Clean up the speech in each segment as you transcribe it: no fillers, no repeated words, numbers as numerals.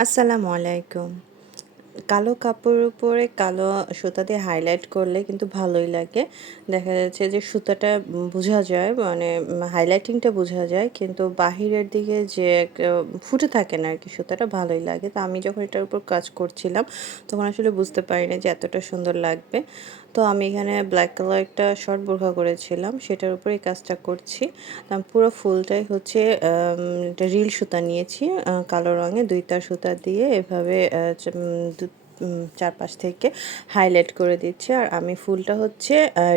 আসসালামু আলাইকুম। কালো কাপড়ের উপরে কালো সুতা দিয়ে হাইলাইট করলে কিন্তু ভালোই লাগে। দেখা যাচ্ছে যে সুতাটা বোঝা যায় মানে হাইলাইটিংটা বোঝা যায় কিন্তু বাহিরের দিকে যে ফুটে থাকে না আরকি সুতাটা ভালোই লাগে। তো আমি যখন এটার উপর কাজ করছিলাম তখন আসলে বুঝতে পারিনি যে এতটা সুন্দর লাগবে। তো আমি এখানে ব্ল্যাক কালার একটা শর্ট বোরখা করেছিলাম সেটার উপরে এই কাজটা করছি। পুরো ফুলটাই হচ্ছে একটা রিল সুতা নিয়েছি কালো রঙের ২ তার সুতা দিয়ে এভাবে চারপাশ থেকে হাইলাইট করে দিচ্ছি। আর আমি ফুলটা হচ্ছে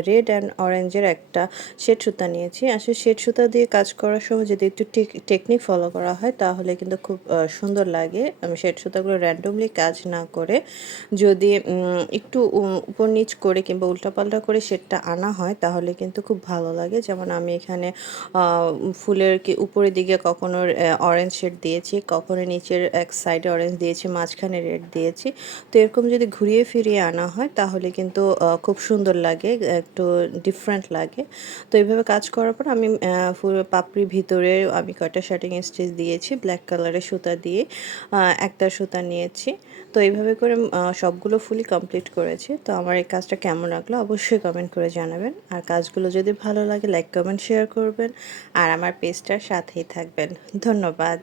রেড অ্যান্ড অরেঞ্জের একটা শেড সুতা নিয়েছি। আসলে শেড সুতা দিয়ে কাজ করার সময় যদি একটু টেকনিক ফলো করা হয় তাহলে কিন্তু খুব সুন্দর লাগে। আমি শেড সুতাগুলো র্যান্ডমলি কাজ না করে যদি একটু উপর নিচ করে কিংবা উল্টাপাল্টা করে শেডটা আনা হয় তাহলে কিন্তু খুব ভালো লাগে। যেমন আমি এখানে ফুলের উপরের দিকে কখনো অরেঞ্জ শেড দিয়েছি, কখনো নিচের এক সাইডে অরেঞ্জ দিয়েছি, মাঝখানে রেড দিয়েছি। তো এরকম যদি ঘুরিয়ে ফিরিয়ে আনা হয় তাহলে কিন্তু খুব সুন্দর লাগে, একটু ডিফারেন্ট লাগে। তো এইভাবে কাজ করার পর আমি ফুল পাপড়ির ভিতরে আমি কয়টা শার্টিং স্টিচ দিয়েছি ব্ল্যাক কালারের সুতা দিয়ে, একটা সুতা নিয়েছি। তো এইভাবে করে সবগুলো ফুলই কমপ্লিট করেছি। তো আমার এই কাজটা কেমন লাগলো অবশ্যই কমেন্ট করে জানাবেন। আর কাজগুলো যদি ভালো লাগে লাইক, কমেন্ট, শেয়ার করবেন। আর আমার পেজটার সাথেই থাকবেন। ধন্যবাদ।